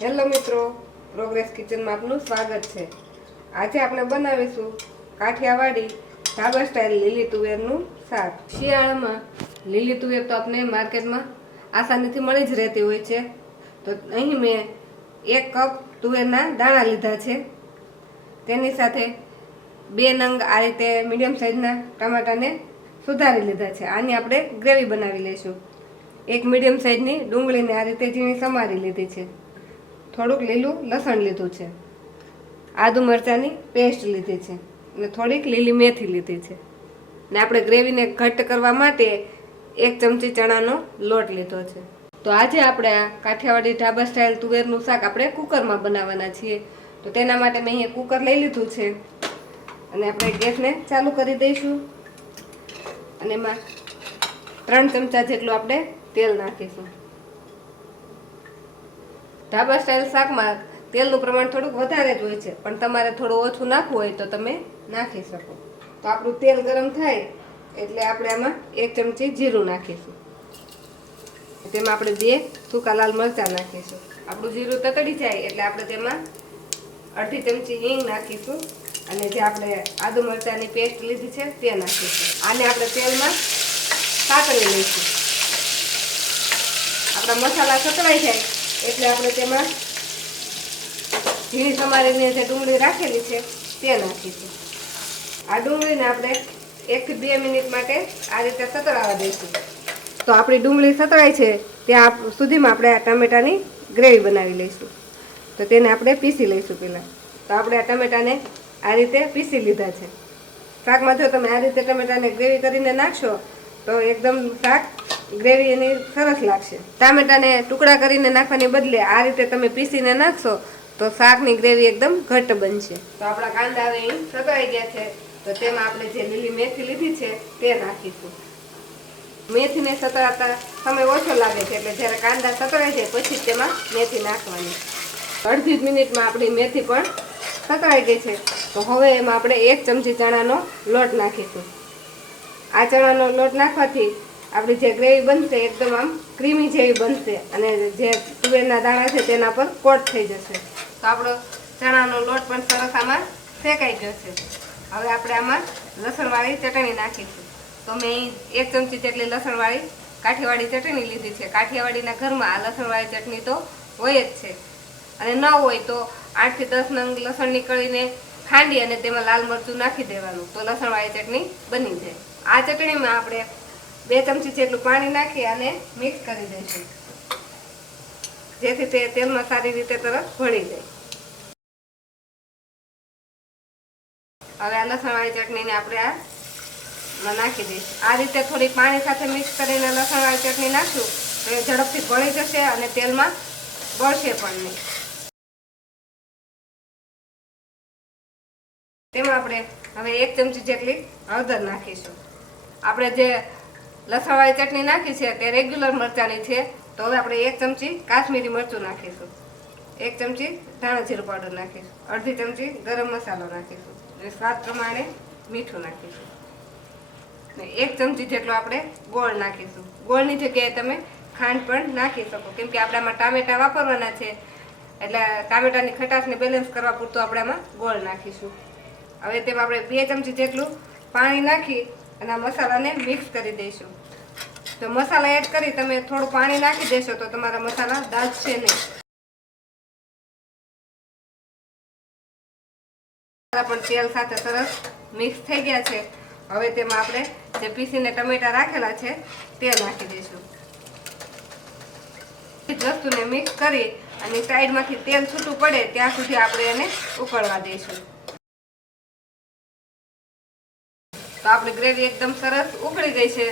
Hello મિત્રો progress કિચનમાં આપનું સ્વાગત છે. આજે આપણે બનાવીશું કાઠિયાવાડી ઢાબા સ્ટાઇલ લીલી તુવેરનું શાક. શિયાળામાં લીલી તુવેર તો આપણે માર્કેટમાં આસાનીથી મળી જ રહેતી હોય છે. તો અહીં મેં એક કપ તુવેરના દાણા લીધા છે. તેની સાથે બે નંગ આ રીતે મીડિયમ સાઇઝના ટમાટાને સુધારી લીધા છે. આની આપણે ગ્રેવી બનાવી લઈશું. એક મીડિયમ સાઇઝની ડુંગળીને આ રીતે ઝીણી સમારી લીધી છે. થોડુંક લીલું લસણ લીધું છે. આદુ મરચાંની પેસ્ટ લીધી છે અને થોડીક લીલી મેથી લીધી છે. ને આપણે ગ્રેવીને ઘટ્ટ કરવા માટે એક ચમચી ચણાનો લોટ લીધો છે. તો આજે આપણે આ કાઠિયાવાડી ઢાબા સ્ટાઇલ તુવેરનું શાક આપણે કુકરમાં બનાવવાના છીએ. તો તેના માટે મેં અહીંયા કુકર લઈ લીધું છે. અને આપણે ગેસને ચાલુ કરી દઈશું. અને એમાં ત્રણ ચમચા જેટલું આપણે તેલ નાખીશું. ઢાબા સ્ટાઇલ શાકમાં તેલનું પ્રમાણ થોડુંક વધારે જ હોય છે, પણ તમારે થોડું ઓછું નાખવું હોય તો તમે નાખી શકો. તો આપણું તેલ ગરમ થાય એટલે આપણે આમાં એક ચમચી જીરું નાખીશું. તેમાં આપણે બે સૂકા લાલ મરચાં નાખીશું. આપણું જીરું તતડી જાય એટલે આપણે તેમાં અડધી ચમચી હિંગ નાખીશું અને જે આપણે આદુ મરચાંની પેસ્ટ લીધી છે તે નાખીશું. આને આપણે તેલમાં સાતળી લઈશું. આપણા મસાલા સતળાઈ જાય. એટલે આપણે તેમાં ઝીણી સમારીને જે ડુંગળી રાખેલી છે, તે નાખીશું આ ડુંગળીને આપણે એકથી બે મિનિટ માટે આ રીતે સતળાવા દઈશું. તો આપણી ડુંગળી સતળાય છે, ત્યાં સુધીમાં આપણે આ ટમેટાની ગ્રેવી બનાવી લઈશું. તો તેને આપણે પીસી લઈશું પહેલાં. તો આપણે આ ટમેટાને આ રીતે પીસી લીધા છે. શાકમાં જો તમે આ રીતે ટમેટાને ગ્રેવી કરીને નાખશો, તો એકદમ શાક ગ્રેવી એની સરસ લાગશે. ટામેટાને ટુકડા કરીને નાખવાની બદલે આ રીતે તમે પીસીને નાખશો તો શાકની ગ્રેવી એકદમ ઘટ્ટ બનશે. તો આપણા કાંદા હવે સગાઈ ગયા છે. તો તેમાં આપણે જે લીલી મેથી લીધી છે તે નાખીશું. મેથીને સતરાતા સમય ઓછો લાગે છે એટલે જ્યારે કાંદા સતળાઈ જાય પછી તેમાં મેથી નાખવાની. અડધી જ મિનિટમાં આપણી મેથી પણ સતરાઈ ગઈ છે. તો હવે એમાં આપણે એક ચમચી ચણાનો લોટ નાખીશું. આ ચણાનો લોટ નાખવાથી આપણી જે ગ્રેવી બનશે એકદમ આમ ક્રીમી જેવી બનશે અને જે તુવેરના દાણા છે તેના પર કોટ થઈ જશે. તો આપણો ચણાનો લોટ પણ સરસ આમાં શેકાઈ જશે. હવે આપણે આમાં લસણવાળી ચટણી નાખીશું. તો મેં એક ચમચી જેટલી લસણવાળી કાઠિયાવાડી ચટણી લીધી છે. કાઠિયાવાડીના ઘરમાં આ લસણવાળી ચટણી તો હોય જ છે. અને ન હોય તો આઠથી દસ નંગ લસણ નીકળીને ખાંડી અને તેમાં લાલ મરચું નાખી દેવાનું. તો લસણવાળી ચટણી બની જાય. આ ચટણીમાં આપણે બે ચમચી જેટલું પાણી નાખી અને મિક્સ કરી દઈશું. જેથી તે તેલમાં સારી રીતે તરફ ભળી જાય. હવે આ લસણવાળી ચટણીને આપણે આ નાખી દઈશું. આ રીતે થોડી પાણી સાથે મિક્સ કરીને લસણવાળી ચટણી નાખશું તો એ ઝડપથી ભળી જશે અને તેલમાં બળશે પણ નહીં. તેમાં આપણે હવે એક ચમચી જેટલી હળદર નાખીશું. આપણે જે લસણવાળી ચટણી નાખી છે, તે રેગ્યુલર મરચાંની છે. તો હવે આપણે એક ચમચી કાશ્મીરી મરચું નાખીશું. એક ચમચી ધાણા જીરું પાવડર નાખીશું. અડધી ચમચી ગરમ મસાલો નાખીશું. અને સ્વાદ પ્રમાણે મીઠું નાખીશું. ને એક ચમચી જેટલો આપણે ગોળ નાખીશું. ગોળની જગ્યાએ તમે ખાંડ પણ નાખી શકો. કેમ કે આપણામાં ટામેટા વાપરવાના છે. એટલે ટામેટાની ખટાશને બેલેન્સ કરવા પૂરતું આપણામાં ગોળ નાખીશું. હવે તેમાં આપણે બે ચમચી જેટલું પાણી નાખી અને આ મસાલાને મિક્સ કરી દઈશું. તો મસાલા એડ કરી તમે થોડું પાણી નાખી દેશો તો તમારા મસાલા દાજશે નહીં. પણ તેલ સાથે સરસ મિક્સ થઈ ગયા છે. હવે તેમાં આપણે જે પીસીને ટમેટા રાખેલા છે તે નાખી દઈશું. વસ્તુને મિક્સ કરી અને સાઈડમાંથી તેલ છૂટું પડે ત્યાં સુધી આપણે એને ઉકળવા દઈશું. તો આપણી ગ્રેવી એકદમ સરસ ઉકળી ગઈ છે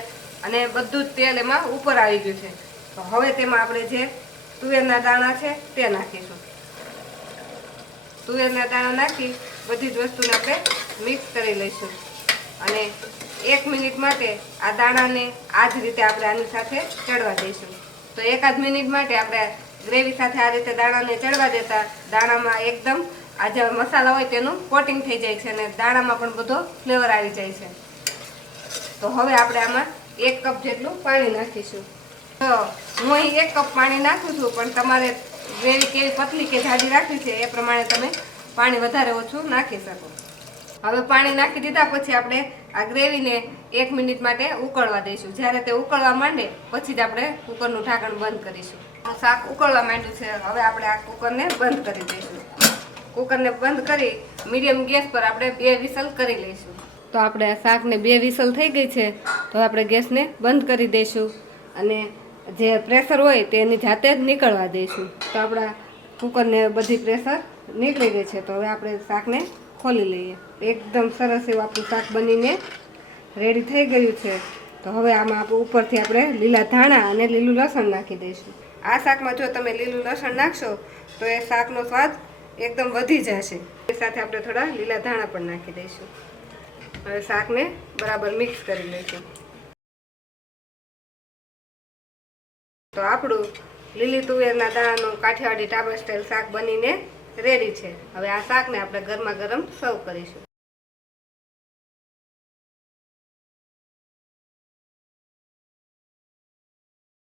અને બધું જ તેલ એમાં ઉપર આવી ગયું છે. તો હવે તેમાં આપણે જે તુવેરના દાણા છે તે નાખીશું. તુવેરના દાણા નાખી બધી જ વસ્તુને આપણે મિક્સ કરી લઈશું. અને એક મિનિટ માટે આ દાણાને આ જ રીતે આપણે આની સાથે ચડવા દઈશું. તો એકાદ મિનિટ માટે આપણે ગ્રેવી સાથે આ રીતે દાણાને ચડવા દેતા, દાણામાં એકદમ આ જે મસાલા હોય તેનું કોટિંગ થઈ જાય છે અને દાણામાં પણ બધો ફ્લેવર આવી જાય છે. તો હવે આપણે આમાં એક કપ જેટલું પાણી નાખીશું. તો હું અહીં એક કપ પાણી નાખું છું, પણ તમારે ગ્રેવી કેવી પતલી કે જાડી રાખવી છે, એ પ્રમાણે તમે પાણી વધારે ઓછું નાખી શકો. હવે પાણી નાખી દીધા પછી આપણે આ ગ્રેવીને એક મિનિટ માટે ઉકળવા દઈશું. જ્યારે તે ઉકળવા માંડે, પછી જ આપણે કુકરનું ઢાંકણ બંધ કરીશું. શાક ઉકળવા માંડ્યું છે, હવે આપણે આ કુકરને બંધ કરી દઈશું. કુકરને બંધ કરી મીડિયમ ગેસ પર આપણે બે વિસલ કરી લઈશું. તો આપણે શાકને બે વિસલ થઈ ગઈ છે, તો આપણે ગેસને બંધ કરી દઈશું અને જે પ્રેશર હોય તે એની જાતે જ નીકળવા દઈશું. તો આપણા કુકરને બધી પ્રેશર નીકળી ગઈ છે, તો હવે આપણે શાકને ખોલી લઈએ. એકદમ સરસ એવું આપણું શાક બનીને રેડી થઈ ગયું છે. તો હવે આમાં આપણે ઉપરથી આપણે લીલા ધાણા અને લીલું લસણ નાખી દઈશું. આ શાકમાં જો તમે લીલું લસણ નાખશો, તો એ શાકનો સ્વાદ એકદમ વધી જશે. એ સાથે આપણે થોડા લીલા ધાણા પણ નાખી દઈશું. હવે શાકને બરાબર મિક્સ કરી લઈશું. તો આપણું લીલી તુવેરના દાણાનું કાઠિયાવાડી ટાબર સ્ટાઇલ શાક બનીને રેડી છે. હવે આ શાકને આપણે ગરમા ગરમ સર્વ કરીશું.